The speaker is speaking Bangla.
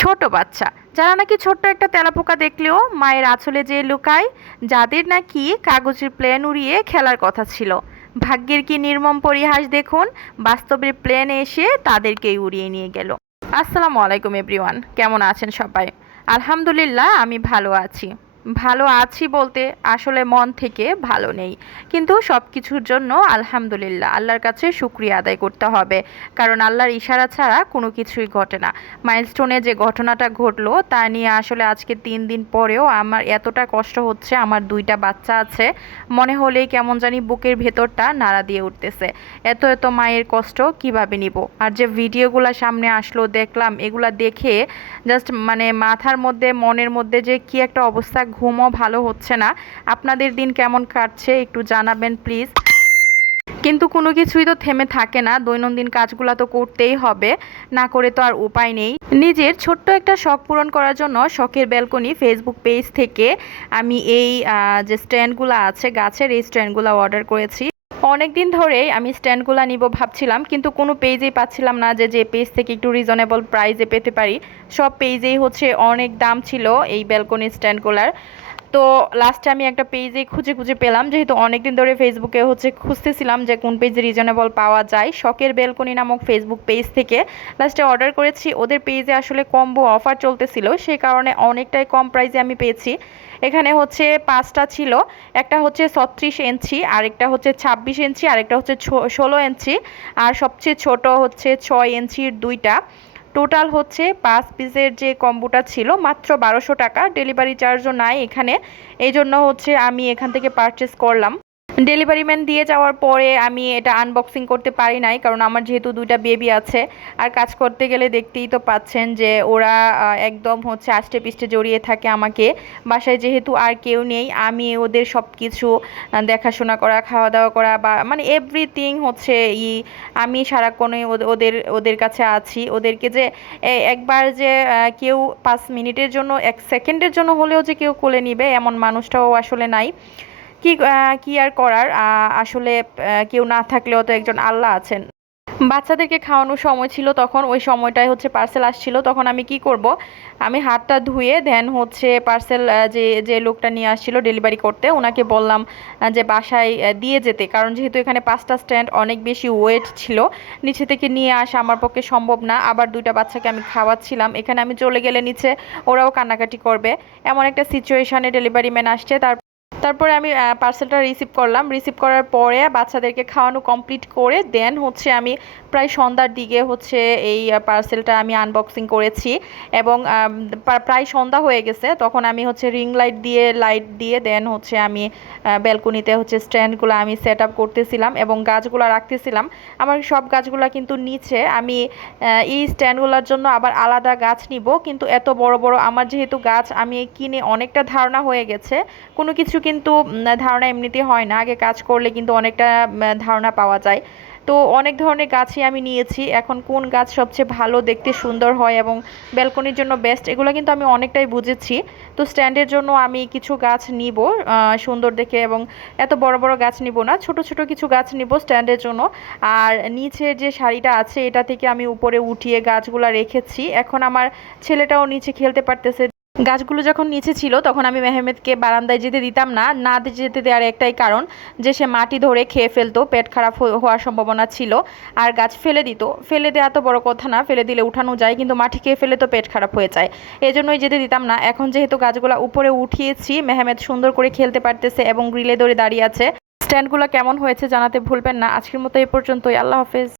ছোট বাচ্চা। যারা নাকি ছোট্ট একটা তেলাপোকা দেখলেও মায়ের আঁচলে যে লুকায়, যাদের নাকি কাগজের প্লেন উড়িয়ে খেলার কথা ছিল। ভাগ্যের কি নির্মম পরিহাস দেখুন বাস্তবের প্লেন এসে তাদেরকেই উড়িয়ে নিয়ে গেল। আসসালামু আলাইকুম, এভরিওয়ান। কেমন আছেন সবাই? আলহামদুলিল্লাহ, আমি ভালো আছি। ভালো আছি বলতে আসলে মন থেকে ভালো নেই। কিন্তু সব কিছুর জন্য আলহামদুলিল্লাহ আল্লাহর কাছে শুক্রিয়া আদায় করতে হবে। কারণ আল্লাহর ইশারা ছাড়া কোনো কিছুই ঘটে না। মাইলস্টোনে যে ঘটনাটা ঘটলো, তা নিয়ে আসলে আজকে তিন দিন পরেও আমার এতটা কষ্ট হচ্ছে, আমার দুইটা বাচ্চা আছে। মনে হলেই কেমন জানি বুকের ভেতরটা নাড়া দিয়ে উঠতেছে। এত এত মায়ের কষ্ট কীভাবে নিব? আর যে ভিডিওগুলো সামনে আসলো, দেখলাম, এগুলা দেখে জাস্ট মানে মাথার মধ্যে, মনের মধ্যে যে কি একটা অবস্থা, ঘুমও ভালো হচ্ছে না। আপনাদের দিন কেমন কাটছে একটু জানাবেন প্লিজ কিন্তু কোনো কিছুই তো থেমে থাকে না, দৈনন্দিন কাজগুলো তো করতেই হবে, না করে তো আর উপায় নেই। নিজের ছোট্ট একটা শখ পূরণ করার জন্য শখের ব্যালকনি ফেসবুক পেজ থেকে আমি এই যে স্ট্যান্ডগুলো আছে, গাছের এই স্ট্যান্ডগুলো অর্ডার করেছি। অনেক দিন ধরেই আমি স্ট্যান্ডগুলো নিব ভাবছিলাম, কিন্তু কোনো পেজেই পাচ্ছিলাম না যে যে পেজ থেকে একটু রিজনেবল প্রাইজে পেতে পারি। সব পেজেই হচ্ছে অনেক দাম ছিল এই ব্যালকনি স্ট্যান্ডগুলার তো লাস্টে আমি একটা পেজে খুঁজে খুঁজে পেলাম, যেহেতু অনেক দিন ধরে ফেসবুকে হচ্ছে খুঁজতেছিলাম যে কোন পেজে রিজনেবল পাওয়া যায়। শখের বেলকনি নামক ফেসবুক পেজ থেকে লাস্টে অর্ডার করেছি। ওদের পেজে আসলে কম্বো অফার চলতেছিল সেই কারণে অনেকটাই কম প্রাইসে আমি পেয়েছি। এখানে হচ্ছে পাঁচটা ছিল, একটা হচ্ছে ছত্রিশ ইঞ্চি, আরেকটা হচ্ছে ছাব্বিশ ইঞ্চি, আরেকটা হচ্ছে ষোলো ইঞ্চি, আর সবচেয়ে ছোট হচ্ছে ছয় ইঞ্চির দুইটা। টোটাল হচ্ছে পাঁচ পিসের যে কম্বোটা ছিল, মাত্র বারোশো টাকা। ডেলিভারি চার্জও নাই এখানে। এই জন্য হচ্ছে আমি এখান থেকে পারচেস করলাম। ডেলিভারি ম্যান দিয়ে যাওয়ার পরে আমি এটা আনবক্সিং করতে পারি নাই, কারণ আমার যেহেতু দুইটা বেবি আছে। আর কাজ করতে গেলে দেখতেই তো পাচ্ছেন যে ওরা একদম হচ্ছে আষ্টে পিষ্টে জড়িয়ে থাকে আমাকে। বাসায় যেহেতু আর কেউ নেই, আমি ওদের সব কিছু দেখাশোনা করা খাওয়া দাওয়া করা বা মানে এভরিথিং হচ্ছে ই, আমি সারাক্ষণই ওদ- ওদের ওদের কাছে আছি। ওদেরকে যে একবার যে কেউ পাঁচ মিনিটের জন্য, এক সেকেন্ডের জন্য হলেও যে কেউ কোলে নিবে, এমন মানুষটাও আসলে নাই। কি কি আর করার? আসলে কেউ না থাকলেও তো একজন আল্লাহ আছেন। বাচ্চাদেরকে খাওয়ানোর সময় ছিল তখন, ওই সময়টায় হচ্ছে পার্সেল আসছিল। তখন আমি কি করব? আমি হাতটা ধুয়ে দেন হচ্ছে পার্সেল যে যে লোকটা নিয়ে আসছিল ডেলিভারি করতে, ওনাকে বললাম যে বাসায় দিয়ে যেতে। কারণ যেহেতু এখানে পাঁচটা স্ট্যান্ড অনেক বেশি ওয়েট ছিল। নিচে থেকে নিয়ে আসা আমার পক্ষে সম্ভব না। আবার দুইটা বাচ্চাকে আমি খাওয়াচ্ছিলাম। এখানে আমি চলে গেলে নিচে ওরাও কান্নাকাটি করবে। এমন একটা সিচুয়েশানে ডেলিভারি ম্যান আসছে। তার তারপরে আমি পার্সেলটা রিসিভ করলাম। রিসিভ করার পরে বাচ্চাদেরকে খাওয়ানো কমপ্লিট করে দেন হচ্ছে আমি প্রায় সন্ধ্যার দিকে হচ্ছে এই পার্সেলটা আমি আনবক্সিং করেছি এবং প্রায় সন্ধ্যা হয়ে গেছে। তখন আমি হচ্ছে রিং লাইট দিয়ে লাইট দিয়ে দেন হচ্ছে আমি ব্যালকনিতে হচ্ছে স্ট্যান্ডগুলো আমি সেট আপ করতেছিলাম এবং গাছগুলো রাখতেছিলাম। আমার সব গাছগুলো কিন্তু নিচে। আমি এই স্ট্যান্ডগুলোর জন্য আবার আলাদা গাছ নিব। কিন্তু এত বড় বড় আমার যেহেতু গাছ, আমি কিনে অনেকটা ধারণা হয়ে গেছে। কোনো কিছু কিন্তু ধারণা এমনিতে হয় না। আগে কাজ করলে কিন্তু অনেকটা ধারণা পাওয়া যায়। তো অনেক ধরনের গাছই আমি নিয়েছি। এখন কোন গাছ সবচেয়ে ভালো, দেখতে সুন্দর হয় এবং ব্যালকনির জন্য বেস্ট এগুলো কিন্তু আমি অনেকটাই বুঝেছি। তো স্ট্যান্ডের জন্য আমি কিছু গাছ নিব সুন্দর দেখে এবং এত বড় বড় গাছ নিব না, ছোট ছোট কিছু গাছ নিব স্ট্যান্ডের জন্য। আর নিচে যে শাড়িটা আছে, এটা থেকে আমি উপরে উঠিয়ে গাছগুলো রেখেছি। এখন আমার ছেলেটাও নিচে খেলতে পারতেছে। গাছগুলো যখন নিচে ছিল, তখন আমি মেহমেদকে বারান্দায় যেতে দিতাম না। না যেতে দেওয়ার একটাই কারণ যে, সে মাটি ধরে খেয়ে ফেলতো, পেট খারাপ হওয়ার সম্ভাবনা ছিল আর গাছ ফেলে দিত। ফেলে দেওয়া তো বড় কথা না, ফেলে দিলে উঠানো যায়, কিন্তু মাটি খেয়ে ফেলে তো পেট খারাপ হয়ে যায়। এই জন্যই যেতে দিতাম না। এখন যেহেতু গাছগুলো উপরে উঠিয়েছি, মেহমেদ সুন্দর করে খেলতে পারতেছে এবং গ্রিলে ধরে দাঁড়িয়ে আছে। স্ট্যান্ডগুলো কেমন হয়েছে জানাতে ভুলবেন না। আজকের মতো এই পর্যন্তই। আল্লাহ হাফেজ।